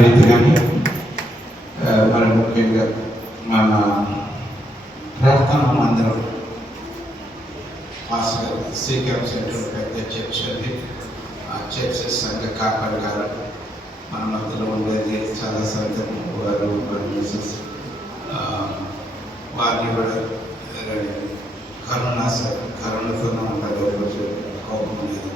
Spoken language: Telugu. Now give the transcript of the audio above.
రీతిగానే మరి ముఖ్యంగా మన ప్రార్థన మందిరం మాస్టర్ సీక్రెట్ సెంటర్ పెద్ద చర్చ్ అది ఆ చర్చ్ సంఘ కాపరి గారు మన మధ్యలో ఉండేది చాలా సందర్భం వారు మిసెస్ వారిని కూడా కరుణతో ఉంటారు, కోపం లేదు.